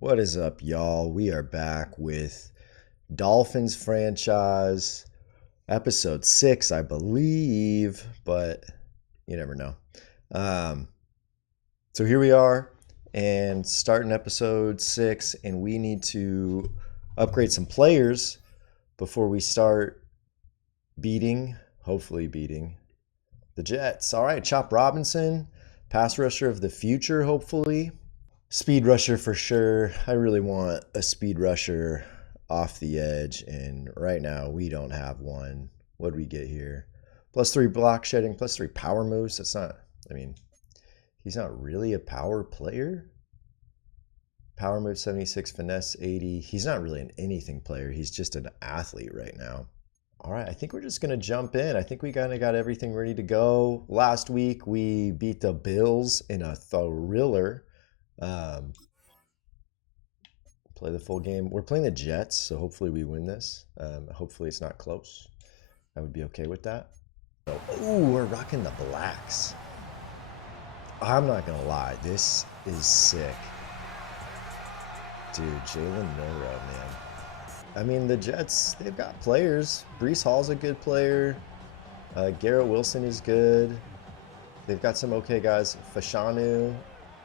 What is up, y'all? We are back with Dolphins franchise, episode 6, I believe, but you never know. So here we are, and starting episode 6, and we need to upgrade some players before we start hopefully beating, the Jets. All right, Chop Robinson, pass rusher of the future, hopefully. Speed rusher for sure. I really want a speed rusher off the edge, and right now we don't have one. What do we get here? +3 block shedding, +3 power moves. That's not, he's not really a power player. Power move 76, finesse 80. He's not really an anything player. He's just an athlete right now. All right, I think we're just going to jump in. I think we kind of got everything ready to go. Last week we beat the Bills in a thriller. Play the full game. We're playing the Jets, so hopefully we win this. Hopefully it's not close. I would be okay with that. Ooh, we're rocking the blacks. I'm not gonna lie, this is sick. Dude, Jalen Milrow, man. I mean, the Jets, they've got players. Breece Hall's a good player. Garrett Wilson is good. They've got some okay guys.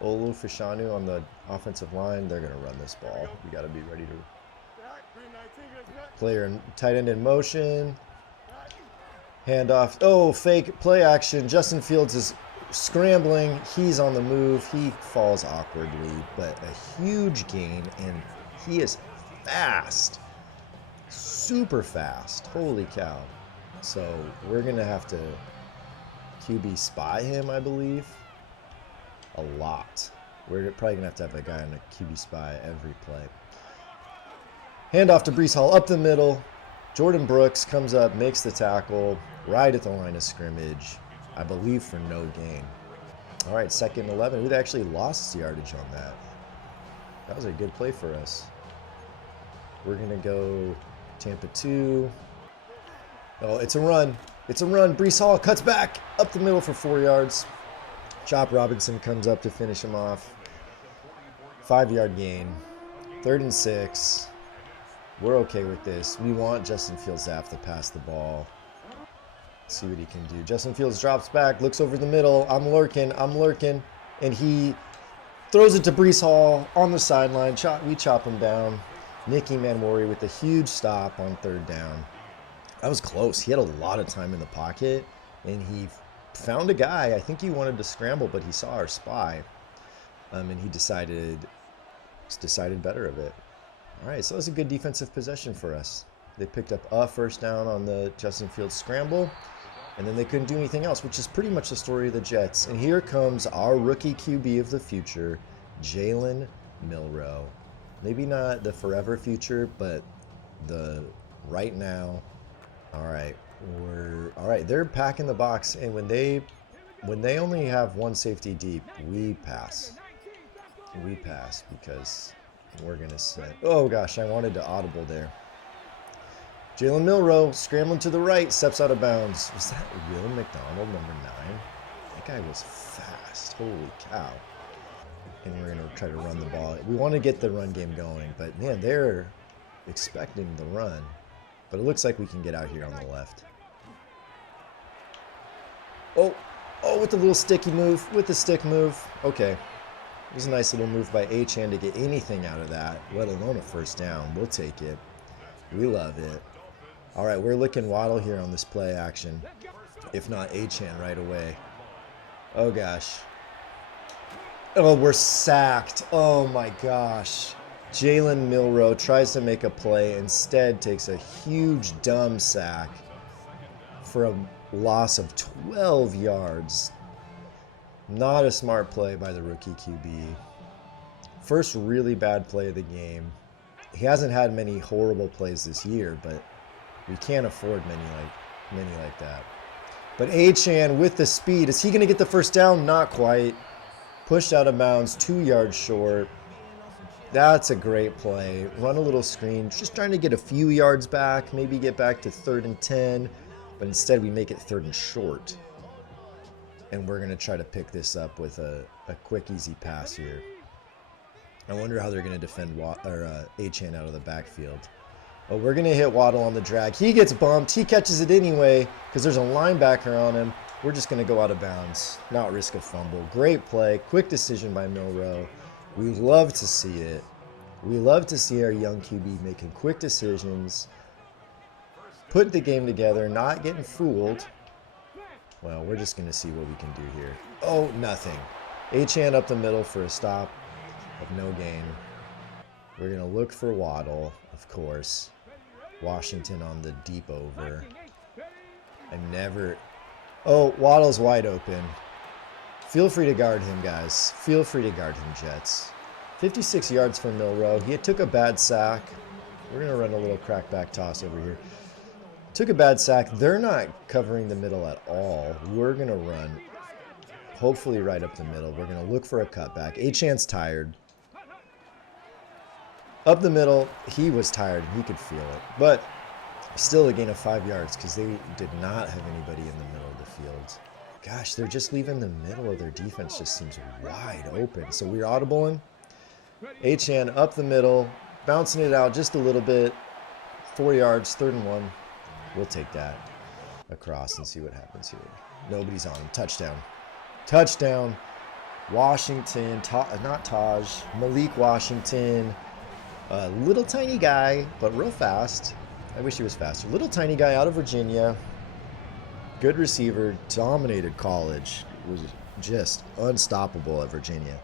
Olu Fashanu on the offensive line. They're going to run this ball. We got to be ready to player and tight end in motion. Handoff. Oh, fake play action. Justin Fields is scrambling. He's on the move. He falls awkwardly, but a huge gain, and he is fast. Super fast. Holy cow. So we're going to have to QB spy him, I believe. A lot. We're probably going to have a guy on a QB spy every play. Handoff to Breece Hall up the middle. Jordan Brooks comes up, makes the tackle right at the line of scrimmage, I believe for no gain. All right, 2nd and 11. We'd actually lost yardage on that. That was a good play for us. We're going to go Tampa 2. Oh, it's a run. It's a run. Breece Hall cuts back up the middle for 4 yards. Chop Robinson comes up to finish him off. 5-yard gain. 3rd and 6. We're okay with this. We want Justin Fields to have to pass the ball. Let's see what he can do. Justin Fields drops back, looks over the middle. I'm lurking. And he throws it to Breece Hall on the sideline. We chop him down. Nicky Manwari with a huge stop on 3rd down. That was close. He had a lot of time in the pocket, and he found a guy. I think he wanted to scramble, but he saw our spy, and he decided better of it. All right, so that was a good defensive possession for us. They picked up a 1st down on the Justin Fields scramble, and then they couldn't do anything else, which is pretty much the story of the Jets. And here comes our rookie QB of the future, Jalen Milrow. Maybe not the forever future, but the right now. All right. They're packing the box, and when they only have one safety deep, we pass because we're gonna set. Oh gosh, I wanted to audible there. Jalen Milrow scrambling to the right, steps out of bounds. Was that Will McDonald, number 9? That guy was fast. Holy cow. And we're gonna try to run the ball. We want to get the run game going, but man, they're expecting the run. But it looks like we can get out here on the left. Oh, with the little sticky move, with the stick move. Okay. It was a nice little move by Achane to get anything out of that, let alone a 1st down. We'll take it. We love it. All right, we're looking Waddle here on this play action. If not Achane right away. Oh, gosh. Oh, we're sacked. Oh, my gosh. Jalen Milrow tries to make a play, instead takes a huge dumb sack for a loss of 12 yards. Not a smart play by the rookie QB. First really bad play of the game. He hasn't had many horrible plays this year, but we can't afford many like that. But Achane with the speed, is he going to get the 1st down? Not quite. Pushed out of bounds, 2 yards short. That's a great play. Run a little screen, just trying to get a few yards back, maybe get back to 3rd and 10, but instead we make it 3rd and short. And we're going to try to pick this up with a quick, easy pass here. I wonder how they're going to defend Achane out of the backfield. Oh, we're going to hit Waddle on the drag. He gets bumped. He catches it anyway because there's a linebacker on him. We're just going to go out of bounds, not risk a fumble. Great play. Quick decision by Milroe. We love to see it. We love to see our young QB making quick decisions, put the game together, not getting fooled. Well, we're just going to see what we can do here. Oh, nothing. Achane up the middle for a stop of no gain. We're going to look for Waddle, of course. Washington on the deep over. Oh, Waddle's wide open. Feel free to guard him, guys. Feel free to guard him, Jets. 56 yards for Milroe. He took a bad sack. We're going to run a little crackback toss over here. Took a bad sack. They're not covering the middle at all. We're going to run, hopefully right up the middle. We're going to look for a cutback. Achane's tired. Up the middle, he was tired. He could feel it. But still a gain of 5 yards because they did not have anybody in the middle of the field. Gosh, they're just leaving the middle of their defense just seems wide open. So we're audibling. Achane up the middle, bouncing it out just a little bit. 4 yards, 3rd and 1. We'll take that across and see what happens here. Nobody's on him. Touchdown. Touchdown. Washington, not Taj, Malik Washington. Little tiny guy, but real fast. I wish he was faster. Little tiny guy out of Virginia. Good receiver. Dominated college. Was just unstoppable at Virginia.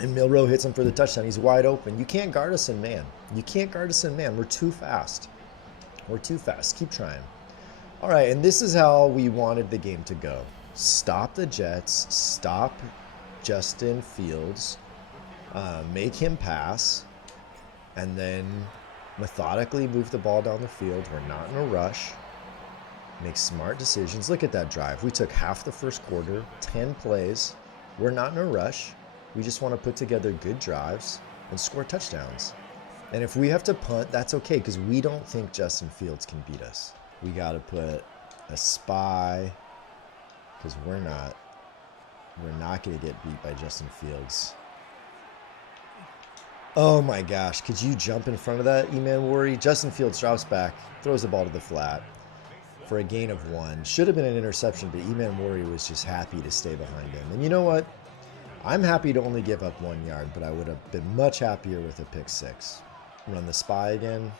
And Milroe hits him for the touchdown. He's wide open. You can't guard us in man. You can't guard us in man. We're too fast. We're too fast. Keep trying. All right, and this is how we wanted the game to go. Stop the Jets. Stop Justin Fields. Make him pass. And then methodically move the ball down the field. We're not in a rush. Make smart decisions. Look at that drive. We took half the first quarter, 10 plays. We're not in a rush. We just want to put together good drives and score touchdowns. And if we have to punt, that's okay because we don't think Justin Fields can beat us. We got to put a spy because we're not going to get beat by Justin Fields. Oh my gosh, could you jump in front of that, E-Man Worry? Justin Fields drops back, throws the ball to the flat for a gain of 1. Should have been an interception, but E-Man Worry was just happy to stay behind him. And you know what? I'm happy to only give up 1 yard, but I would have been much happier with a pick 6. Run the spy again.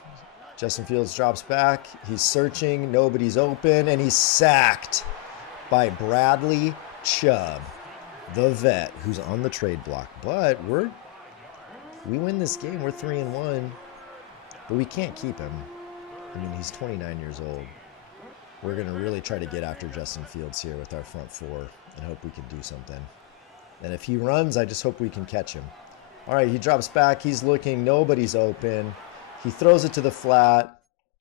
Justin Fields drops back. He's searching. Nobody's open, and he's sacked by Bradley Chubb, the vet, who's on the trade block. But we win this game. We're 3-1, but we can't keep him. I mean, he's 29 years old. We're going to really try to get after Justin Fields here with our front four and hope we can do something. And if he runs, I just hope we can catch him. All right, he drops back. He's looking. Nobody's open. He throws it to the flat.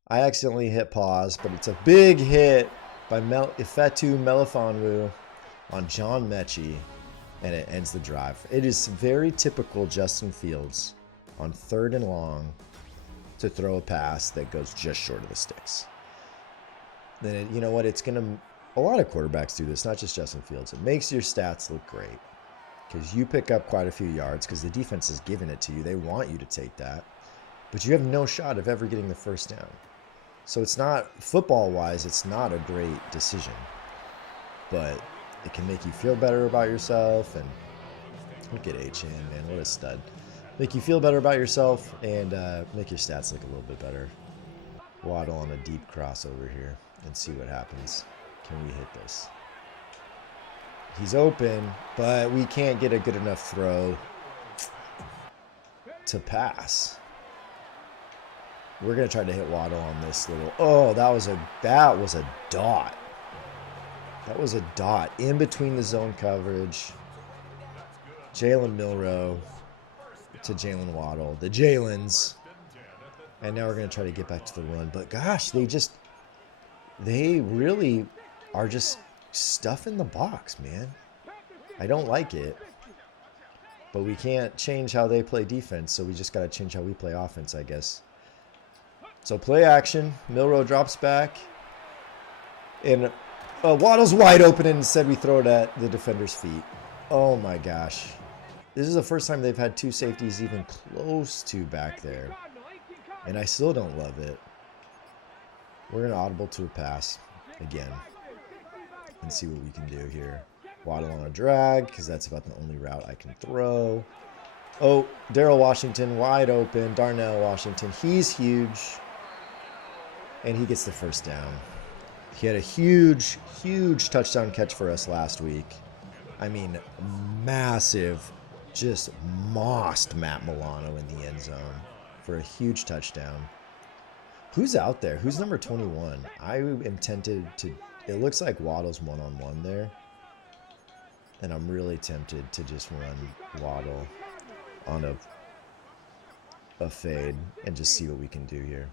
I accidentally hit pause, but it's a big hit by Ifeatu Melifonwu on John Mechie, and it ends the drive. It is very typical Justin Fields on 3rd and long to throw a pass that goes just short of the sticks. Then you know what? A lot of quarterbacks do this, not just Justin Fields. It makes your stats look great. Because you pick up quite a few yards because the defense is giving it to you. They want you to take that. But you have no shot of ever getting the first down. So it's not, football-wise, it's not a great decision. But it can make you feel better about yourself. And look at Achane, man. What a stud. Make you feel better about yourself and make your stats look a little bit better. Waddle on a deep crossover here and see what happens. Can we hit this? He's open, but we can't get a good enough throw to pass. We're going to try to hit Waddle on this little... Oh, that was a dot. That was a dot in between the zone coverage. Jalen Milroe to Jalen Waddle. The Jalens. And now we're going to try to get back to the run. But gosh, they really are just stuffing the box, man. I don't like it. But we can't change how they play defense, so we just got to change how we play offense, I guess. So play action. Milroe drops back. And Waddle's wide open, and instead we throw it at the defender's feet. Oh my gosh. This is the first time they've had 2 safeties even close to back there. And I still don't love it. We're going to audible to a pass again. And see what we can do here. Waddle on a drag, because that's about the only route I can throw. Oh, Darrell Washington wide open. Darnell Washington, he's huge. And he gets the first down. He had a huge, huge touchdown catch for us last week. I mean, massive, just mossed Matt Milano in the end zone for a huge touchdown. Who's out there? Who's number 21? I am tempted to... It looks like Waddle's one-on-one there. And I'm really tempted to just run Waddle on a fade and just see what we can do here.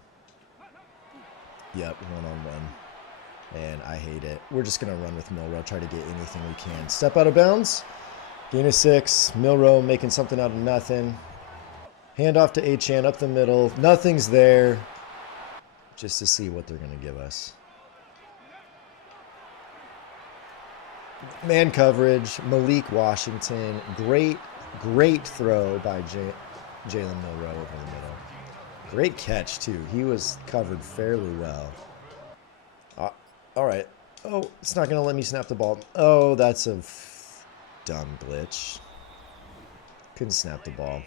Yep, one-on-one. And I hate it. We're just going to run with Milrow, try to get anything we can. Step out of bounds. Gain of 6. Milrow making something out of nothing. Hand off to Achane up the middle. Nothing's there. Just to see what they're going to give us. Man coverage, Malik Washington. Great throw by Jalen Milrow over the middle. Great catch, too. He was covered fairly well. All right. Oh, it's not going to let me snap the ball. Oh, that's a dumb glitch. Couldn't snap the ball.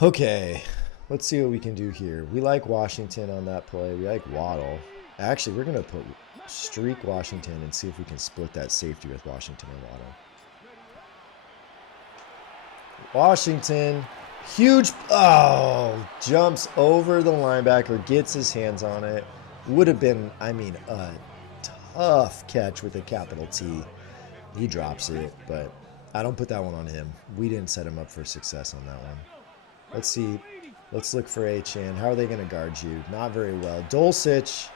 Okay. Let's see what we can do here. We like Washington on that play. We like Waddle. Actually, we're going to put streak Washington and see if we can split that safety with Washington and Waddle. Washington, huge, oh, jumps over the linebacker, gets his hands on it. Would have been, I mean, a tough catch with a capital T. He drops it, but I don't put that one on him. We didn't set him up for success on that one. Let's see. Let's look for Achane. How are they going to guard you? Not very well. Dulcich,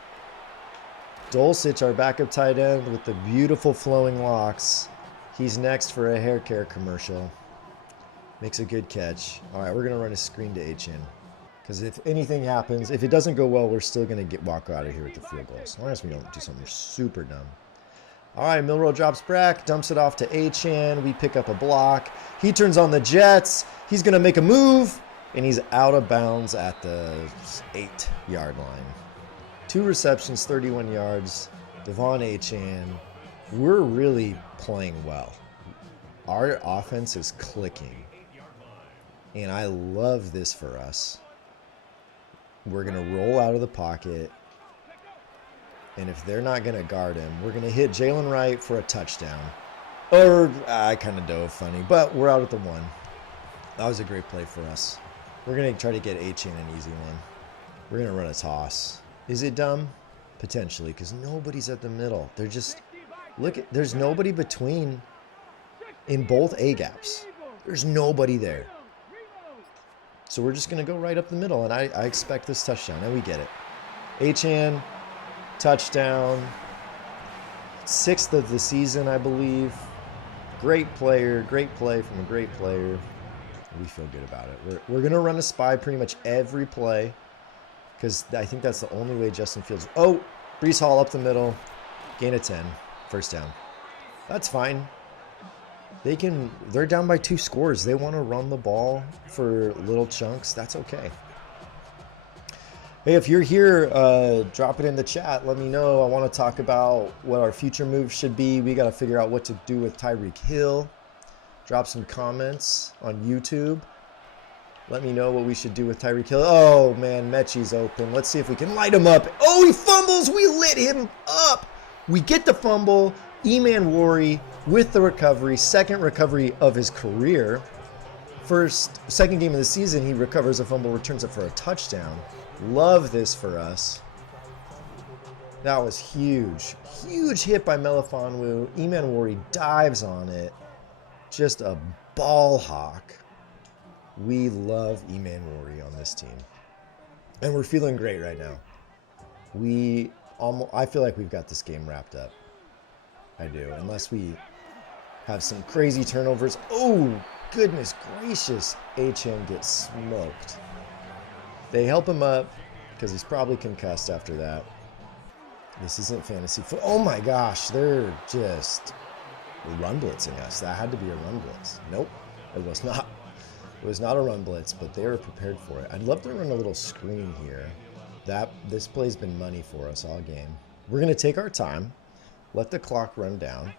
our backup tight end with the beautiful flowing locks. He's next for a hair care commercial. Makes a good catch. All right, we're going to run a screen to Achane. Because if anything happens, if it doesn't go well, we're still going to walk out of here with the field goal. As long as we don't do something super dumb. All right, Milrow drops back, dumps it off to Achane. We pick up a block. He turns on the Jets. He's going to make a move. And he's out of bounds at the 8-yard line. 2 receptions, 31 yards. Devon Achane. We're really playing well. Our offense is clicking. And I love this for us. We're going to roll out of the pocket. And if they're not going to guard him, we're going to hit Jalen Wright for a touchdown. Or, I kind of dove funny, but we're out at the 1. That was a great play for us. We're going to try to get Achane an easy one. We're going to run a toss. Is it dumb? Potentially, because nobody's at the middle. They're just, there's nobody between, in both A-gaps. There's nobody there. So we're just going to go right up the middle, and I expect this touchdown, and we get it. Achane, touchdown. 6th of the season, I believe. Great player, great play from a great player. We feel good about it. We're going to run a spy pretty much every play because I think that's the only way Justin Fields... Oh, Breece Hall up the middle. Gain of 10. First down. That's fine. They're down by 2 scores. They want to run the ball for little chunks. That's okay. Hey, if you're here, drop it in the chat. Let me know. I want to talk about what our future moves should be. We got to figure out what to do with Tyreek Hill. Drop some comments on YouTube. Let me know what we should do with Tyreek Hill. Oh, man, Mechie's open. Let's see if we can light him up. Oh, he fumbles. We lit him up. We get the fumble. E-Man Worry with the recovery. Second recovery of his career. Second game of the season, he recovers a fumble, returns it for a touchdown. Love this for us. That was huge. Huge hit by Melifonwu. E-Man Worry dives on it. Just a ball hawk. We love E-Man Worry on this team. And we're feeling great right now. I feel like we've got this game wrapped up. I do. Unless we have some crazy turnovers. Oh, goodness gracious. Achane gets smoked. They help him up because he's probably concussed after that. This isn't fantasy football. Oh my gosh, they're just run blitzing us. That had to be a run blitz. Nope. It was not. It was not a run blitz, but they were prepared for it. I'd love to run a little screen here. This play's been money for us all game. We're going to take our time, let the clock run down.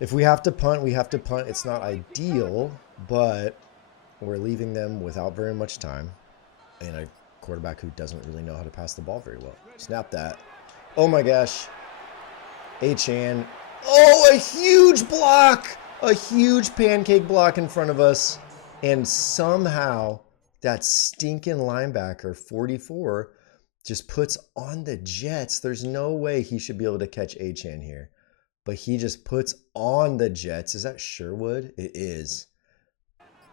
If we have to punt, we have to punt. It's not ideal, but we're leaving them without very much time. And a quarterback who doesn't really know how to pass the ball very well. Snap that. Oh my gosh. Achane. Oh, a huge block! A huge pancake block in front of us. And somehow that stinking linebacker, 44, just puts on the Jets. There's no way he should be able to catch Achane here. But he just puts on the Jets. Is that Sherwood? It is.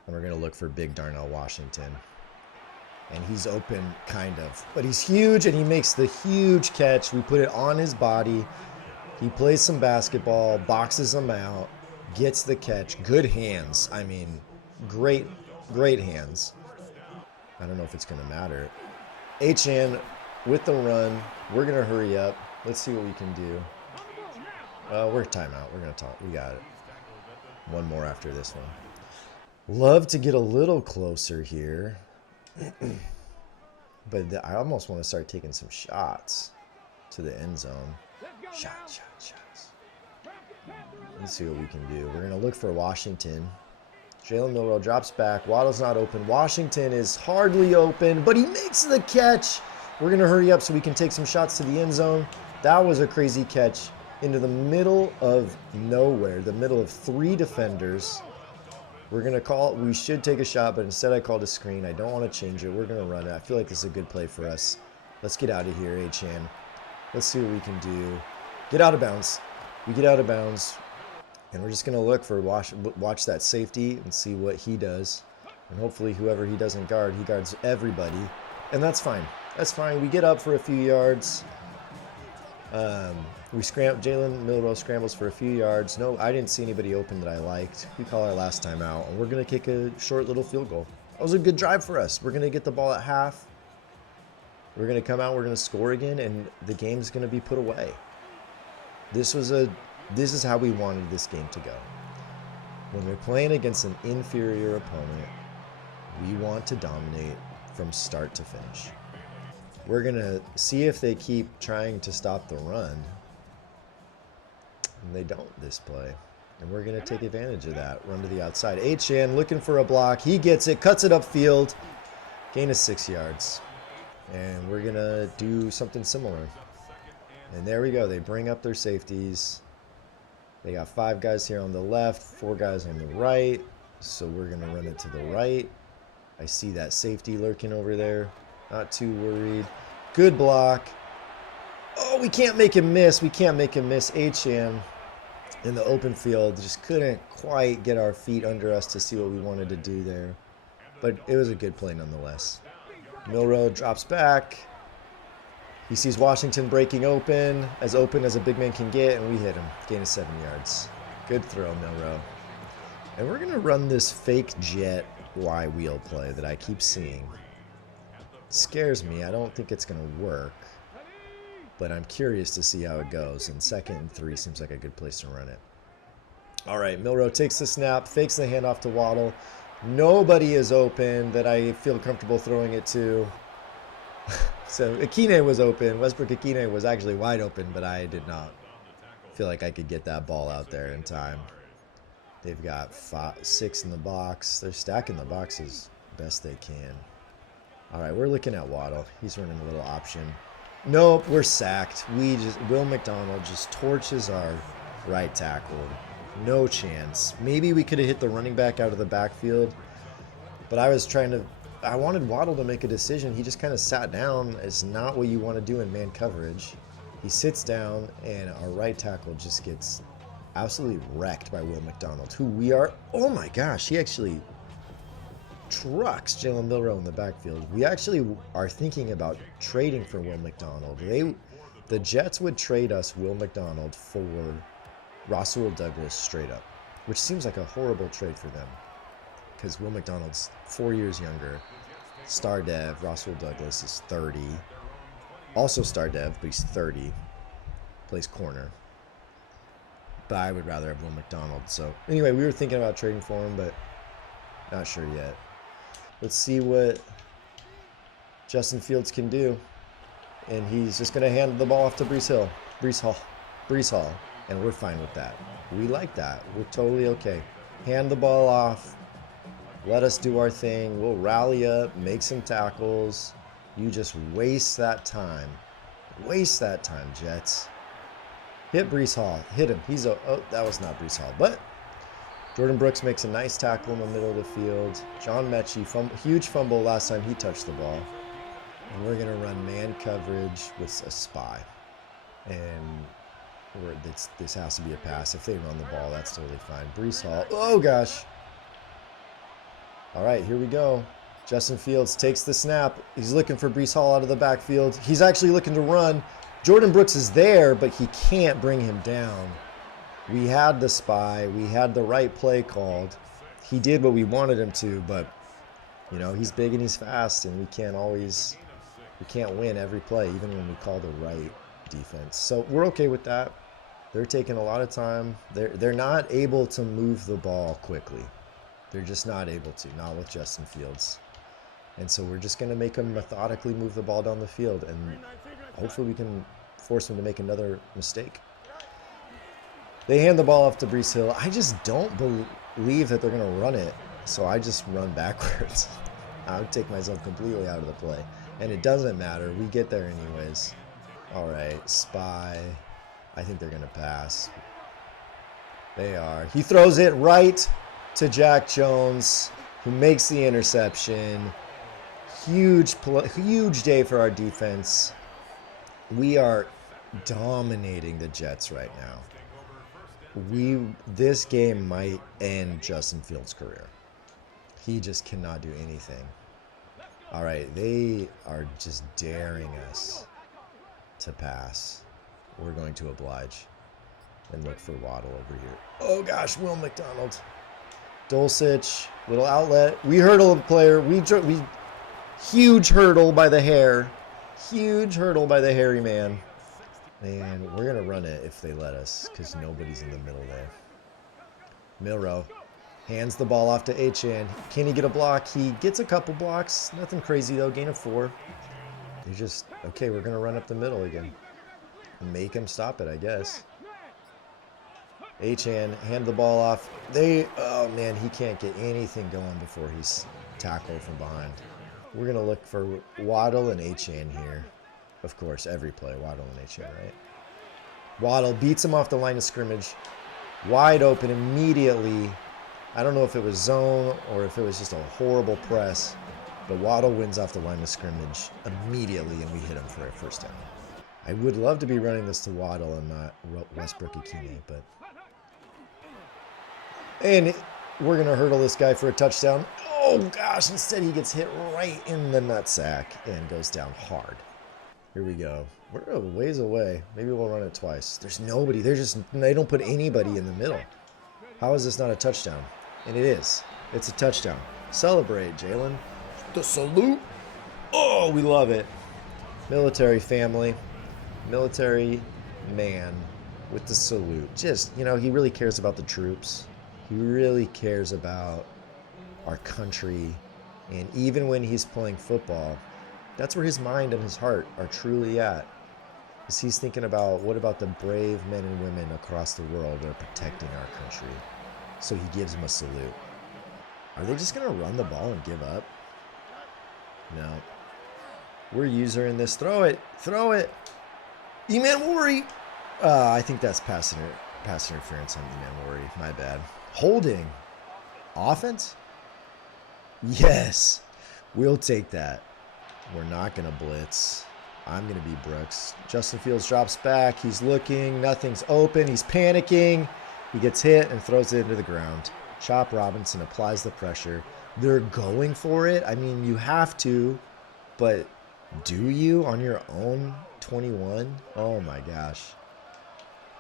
And we're going to look for big Darnell Washington. And he's open, kind of. But he's huge, and he makes the huge catch. We put it on his body. He plays some basketball, boxes him out, gets the catch. Good hands. I mean, great hands. I don't know if it's going to matter. Achane with the run. We're going to hurry up. Let's see what we can do. We're timeout. We're going to talk. We got it. One more after this one. Love to get a little closer here. But I almost want to start taking some shots to the end zone. Shots. Let's see what we can do. We're going to look for Washington. Jalen Milroe drops back. Waddle's not open. Washington is hardly open, but he makes the catch. We're going to hurry up so we can take some shots to the end zone. That was a crazy catch into the middle of nowhere, the middle of 3 defenders. We're going to call, we should take a shot, but instead I called a screen. I don't want to change it. We're going to run it. I feel like this is a good play for us. Let's get out of here, Achane. Let's see what we can do. Get out of bounds. We get out of bounds. And we're just going to look for watch that safety and see what he does. And hopefully whoever he doesn't guard, he guards everybody. And that's fine. That's fine. We get up for a few yards. Jalen Milroe scrambles for a few yards. No, I didn't see anybody open that I liked. We call our last time out, and we're going to kick a short little field goal. That was a good drive for us. We're going to get the ball at half. We're going to come out, we're going to score again, and the game's going to be put away. This is how we wanted this game to go. When we're playing against an inferior opponent, we want to dominate from start to finish. We're going to see if they keep trying to stop the run. And they don't this play. And we're going to take advantage of that. Run to the outside. Achane looking for a block. He gets it. Cuts it upfield. Gain of 6 yards. And we're going to do something similar. And there we go. They bring up their safeties. They got 5 guys here on the left. 4 guys on the right. So we're going to run it to the right. I see that safety lurking over there. Not too worried. Good block. Oh, we can't make him miss. We can't make him miss. Achane in the open field just couldn't quite get our feet under us to see what we wanted to do there. But it was a good play nonetheless. Milroe drops back. He sees Washington breaking open as a big man can get, and we hit him. Gain of 7 yards. Good throw, Milroe. And we're going to run this fake jet Y wheel play that I keep seeing. Scares me. I don't think it's going to work, but I'm curious to see how it goes. And 2nd and 3 seems like a good place to run it. All right, Milroe takes the snap, fakes the handoff to Waddle. Nobody is open that I feel comfortable throwing it to. So Akine was open. Westbrook Akine was actually wide open, but I did not feel like I could get that ball out there in time. They've got 6 in the box. They're stacking the boxes best they can. All right, we're looking at Waddle. He's running a little option. Nope, we're sacked. Will McDonald just torches our right tackle. No chance. Maybe we could have hit the running back out of the backfield, but I wanted Waddle to make a decision. He just kind of sat down. It's not what you want to do in man coverage. He sits down, and our right tackle just gets absolutely wrecked by Will McDonald, who we are. Oh my gosh, he actually trucks Jalen Milroe in the backfield. We actually are thinking about trading for Will McDonald. The Jets would trade us Will McDonald for Rasul Douglas straight up, which seems like a horrible trade for them because Will McDonald's 4 years younger. Star Dev, Rasul Douglas is 30. Also Star Dev, but he's 30. Plays corner. But I would rather have Will McDonald. So anyway, we were thinking about trading for him, but Not sure yet. Let's see what Justin Fields can do. And he's just going to hand the ball off to Breece Hall. And we're fine with that. We like that. We're totally okay. Hand the ball off. Let us do our thing. We'll rally up, make some tackles. You just waste that time. Waste that time, Jets. Hit Breece Hall. Hit him. Oh, that was not Breece Hall. But Jordan Brooks makes a nice tackle in the middle of the field. John Mechie, huge fumble last time he touched the ball. And we're going to run man coverage with a spy. And this has to be a pass. If they run the ball, that's totally fine. Breece Hall. Oh, gosh. All right, here we go. Justin Fields takes the snap. He's looking for Breece Hall out of the backfield. He's actually looking to run. Jordan Brooks is there, but he can't bring him down. We had the spy. We had the right play called. He did what we wanted him to, but, you know, he's big and he's fast, and we can't win every play, even when we call the right defense. So we're okay with that. They're taking a lot of time. They're not able to move the ball quickly. They're just not able to, not with Justin Fields. And so we're just going to make them methodically move the ball down the field, and hopefully we can force them to make another mistake. They hand the ball off to Breece Hill. I just don't believe that they're going to run it, so I just run backwards. I would take myself completely out of the play. And it doesn't matter. We get there anyways. All right, spy. I think they're going to pass. They are. He throws it right to Jack Jones, who makes the interception. Huge day for our defense. We are dominating the Jets right now. This game might end Justin Fields' career. He just cannot do anything. All right, they are just daring us to pass. We're going to oblige and look for Waddle over here. Oh gosh, Will McDonald. Dulcich, little outlet. We hurdle a player. We huge hurdle by the hair. Huge hurdle by the hairy man. And we're going to run it if they let us, because nobody's in the middle there. Milrow hands the ball off to Achane. Can he get a block? He gets a couple blocks. Nothing crazy, though. Gain of 4. They're just, okay, we're going to run up the middle again. Make him stop it, I guess. Achane, hand the ball off. Oh, man, he can't get anything going before he's tackled from behind. We're going to look for Waddle and Achane here. Of course, every play, Waddle and Achane, right? Waddle beats him off the line of scrimmage. Wide open immediately. I don't know if it was zone or if it was just a horrible press, but Waddle wins off the line of scrimmage immediately, and we hit him for a first down. I would love to be running this to Waddle and not Westbrook-Ikhine, but... And we're going to hurdle this guy for a touchdown. Oh, gosh, instead he gets hit right in the nutsack and goes down hard. Here we go. We're a ways away. Maybe we'll run it twice. There's nobody. They don't put anybody in the middle. How is this not a touchdown? And it is. It's a touchdown. Celebrate, Jalen. The salute. Oh, we love it. Military family. Military man with the salute. Just, you know, he really cares about the troops. He really cares about our country. And even when he's playing football, that's where his mind and his heart are truly at. Is he's thinking about, what about the brave men and women across the world that are protecting our country? So he gives them a salute. Are they just going to run the ball and give up? No. We're user in this. Throw it. Throw it. E-Man Worry. I think that's pass interference on E-Man Worry. My bad. Holding. Offense? Yes. We'll take that. We're not going to blitz. I'm going to be Brooks. Justin Fields drops back. He's looking. Nothing's open. He's panicking. He gets hit and throws it into the ground. Chop Robinson applies the pressure. They're going for it. I mean, you have to, but do you on your own 21? Oh my gosh.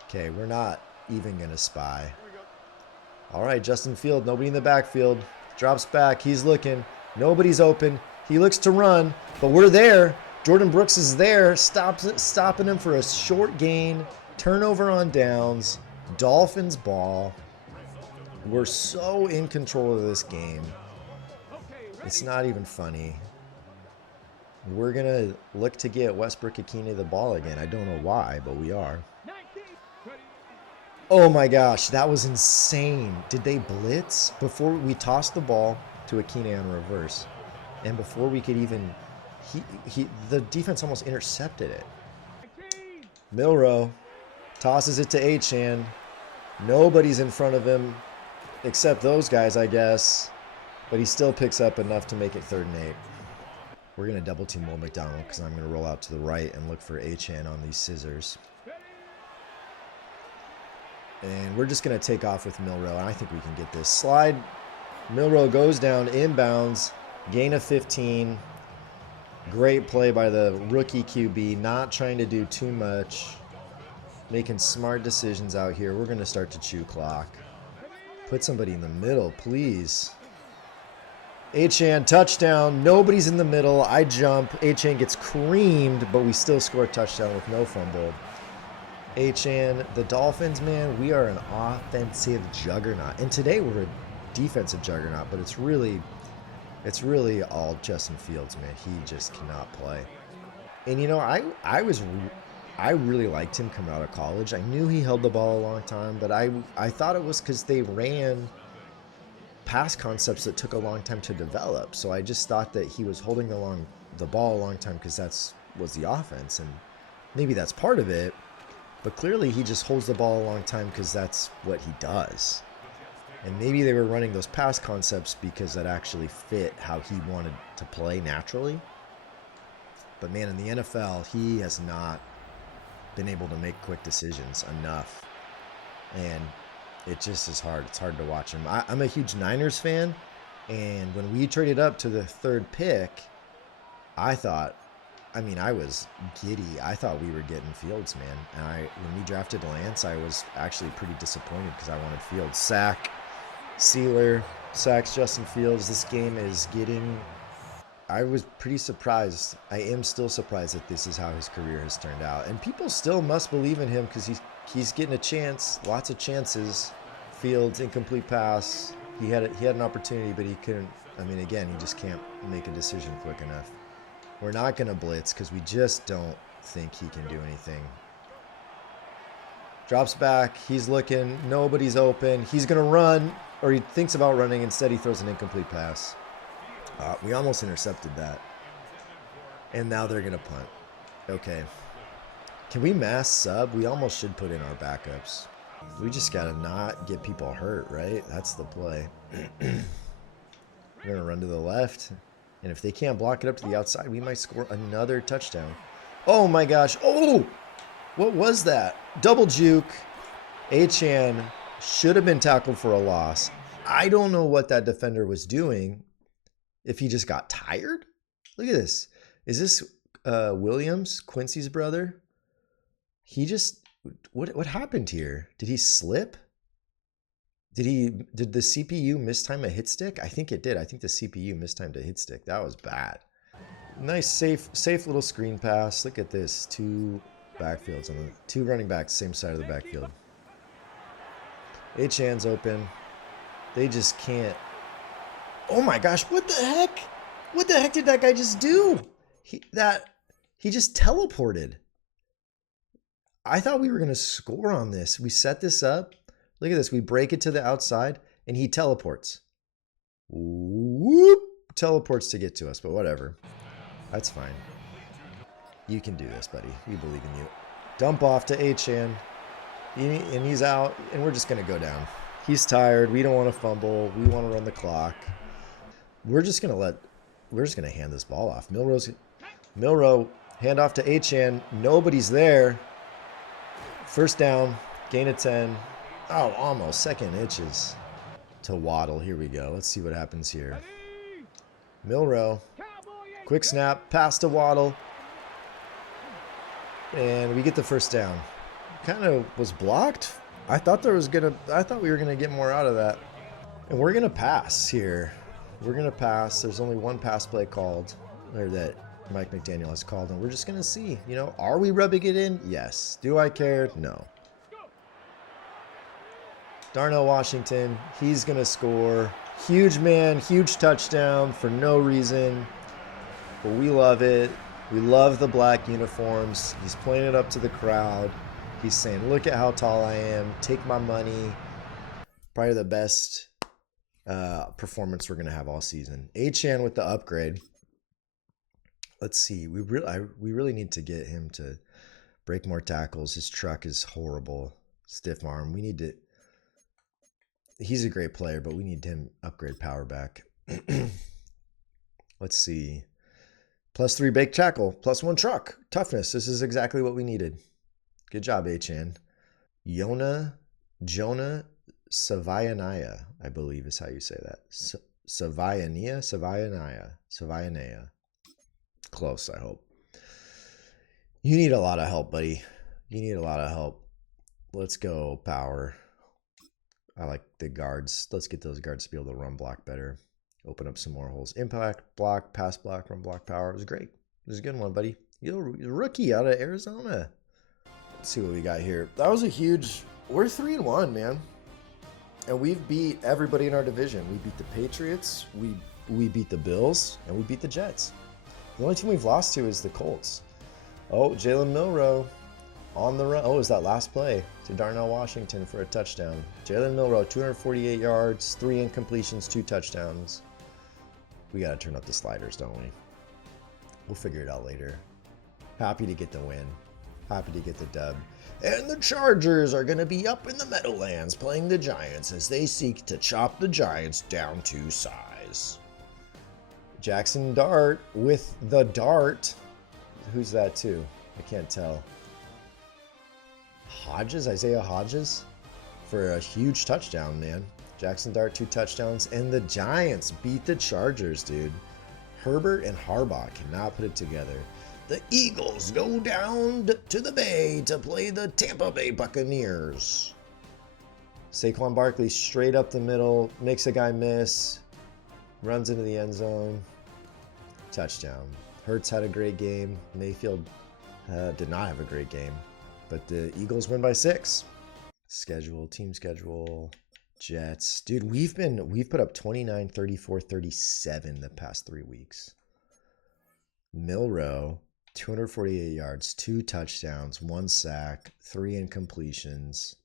Okay, we're not even going to spy. All right, Justin Field, nobody in the backfield. Drops back. He's looking. Nobody's open. He looks to run, but we're there. Jordan Brooks is there, stopping him for a short gain. Turnover on downs. Dolphins ball. We're so in control of this game. It's not even funny. We're going to look to get Westbrook-Ikhine the ball again. I don't know why, but we are. Oh my gosh, that was insane. Did they blitz? Before we tossed the ball to Ikhine on reverse, and before we could even... the defense almost intercepted it. Milroe tosses it to Achane. Nobody's in front of him except those guys, I guess. But he still picks up enough to make it 3rd and 8. We're going to double team Will McDonald because I'm going to roll out to the right and look for Achane on these scissors. And we're just going to take off with Milroe. I think we can get this. Slide. Milroe goes down inbounds. Gain of 15. Great play by the rookie QB. Not trying to do too much. Making smart decisions out here. We're going to start to chew clock. Put somebody in the middle, please. Achane, touchdown. Nobody's in the middle. I jump. Achane gets creamed, but we still score a touchdown with no fumble. Achane, the Dolphins, man, we are an offensive juggernaut. And today we're a defensive juggernaut, but it's really all Justin Fields, man. He just cannot play. And, you know, I really liked him coming out of college. I knew he held the ball a long time, but I thought it was because they ran pass concepts that took a long time to develop. So I just thought that he was holding the ball a long time because that was the offense. And maybe that's part of it. But clearly he just holds the ball a long time because that's what he does. And maybe they were running those pass concepts because that actually fit how he wanted to play naturally. But man, in the NFL, he has not been able to make quick decisions enough. And it just is hard. It's hard to watch him. I'm a huge Niners fan. And when we traded up to the 3rd pick, I was giddy. I thought we were getting Fields, man. And when we drafted Lance, I was actually pretty disappointed because I wanted Fields. Sack. Sealer sacks Justin Fields. This game is getting... I was pretty surprised. I am still surprised that this is how his career has turned out. And people still must believe in him because he's getting a chance. Lots of chances. Fields, incomplete pass. He had an opportunity, but he couldn't. I mean, again, he just can't make a decision quick enough. We're not going to blitz because we just don't think he can do anything. Drops back. He's looking. Nobody's open. He's going to run. Or he thinks about running. Instead, he throws an incomplete pass. We almost intercepted that. And now they're going to punt. Okay. Can we mass sub? We almost should put in our backups. We just got to not get people hurt, right? That's the play. We're going to run to the left. And if they can't block it up to the outside, we might score another touchdown. Oh, my gosh. Oh! What was that? Double juke. Achane should have been tackled for a loss. I don't know what that defender was doing. If he just got tired? Look at this. Is this Williams, Quincy's brother? He just... What happened here? Did he slip? Did the CPU mistime a hit stick? I think it did. I think the CPU mistimed a hit stick. That was bad. Nice, safe little screen pass. Look at this. 2 backfields. Two running backs, same side of the backfield. Achane's open. They just can't. Oh my gosh, what the heck? What the heck did that guy just do? He just teleported. I thought we were going to score on this. We set this up. Look at this. We break it to the outside, and he teleports. Whoop! Teleports to get to us, but whatever. That's fine. You can do this, buddy. We believe in you. Dump off to Achane. And he's out, and we're just going to go down. He's tired. We don't want to fumble. We want to run the clock. We're just going to hand this ball off. Milroe, hand off to Achane. Nobody's there. First down, gain of 10. Oh, almost. Second inches to Waddle. Here we go. Let's see what happens here. Milroe, quick snap, pass to Waddle. And we get the first down. Kind of was blocked. I thought we were gonna get more out of that. And we're gonna pass here. We're gonna pass. There's only one pass play called, or that Mike McDaniel has called, and we're just gonna see. You know, are we rubbing it in? Yes. Do I care? No. Darnell Washington, he's going to score. Huge man, huge touchdown for no reason. But we love it. We love the black uniforms. He's playing it up to the crowd. He's saying, look at how tall I am. Take my money. Probably the best performance we're going to have all season. A-Chan with the upgrade. Let's see. We really need to get him to break more tackles. His truck is horrible. Stiff arm. We need to... He's a great player, but we need him upgrade power back. Let's see. +3 bake tackle, +1 truck. Toughness. This is exactly what we needed. Good job, A-Chan. Jonah Savayanaya, I believe is how you say that. Savayanaya. Close, I hope. You need a lot of help, buddy. You need a lot of help. Let's go, power. I like the guards. Let's get those guards to be able to run block better. Open up some more holes. Impact block, pass block, run block power. It was great. It was a good one, buddy. You're a rookie out of Arizona. Let's see what we got here. That was a huge... We're 3-1, man. And we've beat everybody in our division. We beat the Patriots. We beat the Bills. And we beat the Jets. The only team we've lost to is the Colts. Oh, Jalen Milroe on the run. Oh, is that last play to Darnell Washington for a touchdown. Jalen Milroe, 248 yards, 3 incompletions, 2 touchdowns. We got to turn up the sliders, don't we? We'll figure it out later. Happy to get the win. Happy to get the dub. And the Chargers are going to be up in the Meadowlands playing the Giants as they seek to chop the Giants down to size. Jackson Dart with the dart. Who's that to? I can't tell. Isaiah Hodges for a huge touchdown, man. Jackson Dart, 2 touchdowns. And the Giants beat the Chargers, dude. Herbert and Harbaugh cannot put it together. The Eagles go down to the Bay to play the Tampa Bay Buccaneers. Saquon Barkley straight up the middle, makes a guy miss, runs into the end zone. Touchdown. Hurts had a great game. Mayfield did not have a great game. But the Eagles win by 6. Team schedule, Jets. Dude, we've put up 29, 34, 37 the past 3 weeks. Milroe, 248 yards, 2 touchdowns, 1 sack, 3 incompletions.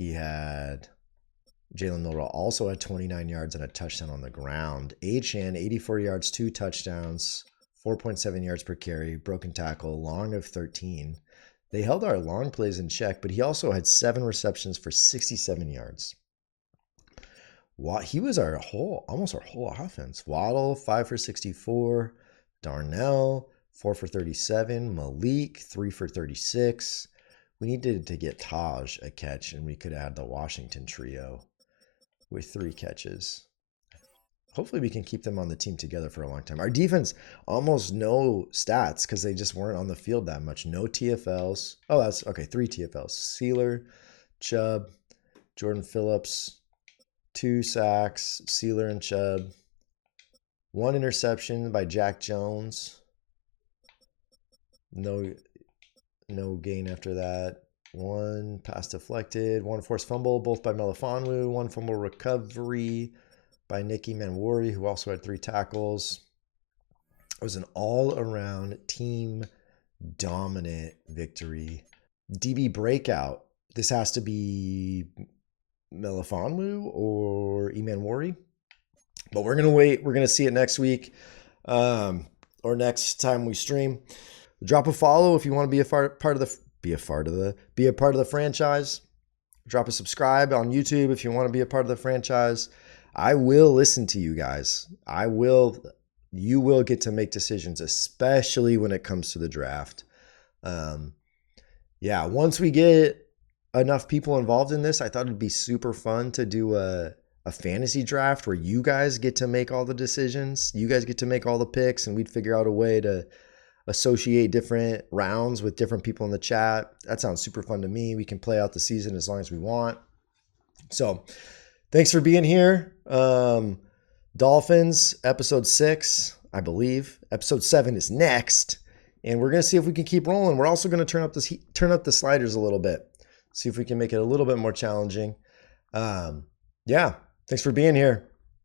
Jalen Milroe also had 29 yards and a touchdown on the ground. A-Chan, 84 yards, 2 touchdowns, 4.7 yards per carry, broken tackle, long of 13. They held our long plays in check, but he also had 7 receptions for 67 yards. He was almost our whole offense. Waddle, 5 for 64. Darnell, 4 for 37. Malik, 3 for 36. We needed to get Taj a catch, and we could add the Washington trio with 3 catches. Hopefully we can keep them on the team together for a long time. Our defense, almost no stats because they just weren't on the field that much. No TFLs. Oh, that's okay. 3 TFLs. Sealer, Chubb, Jordan Phillips, 2 sacks, Sealer and Chubb. 1 interception by Jack Jones. No gain after that. 1 pass deflected. 1 forced fumble, both by Melifonwu. 1 fumble recovery by Nicky Manwari, who also had 3 tackles. It was an all-around team dominant victory. DB breakout. This has to be Melifonwu or Emanwari. But we're going to wait. We're going to see it next week or next time we stream. Drop a follow if you want to be a part of the franchise. Drop a subscribe on YouTube if you want to be a part of the franchise. I will listen to you guys. You will get to make decisions, especially when it comes to the draft. Once we get enough people involved in this, I thought it'd be super fun to do a fantasy draft where you guys get to make all the decisions. You guys get to make all the picks, and we'd figure out a way to associate different rounds with different people in the chat. That sounds super fun to me. We can play out the season as long as we want. So thanks for being here. Dolphins, episode 6, I believe. Episode 7 is next. And we're going to see if we can keep rolling. We're also going to turn up the sliders a little bit. See if we can make it a little bit more challenging. Yeah, thanks for being here.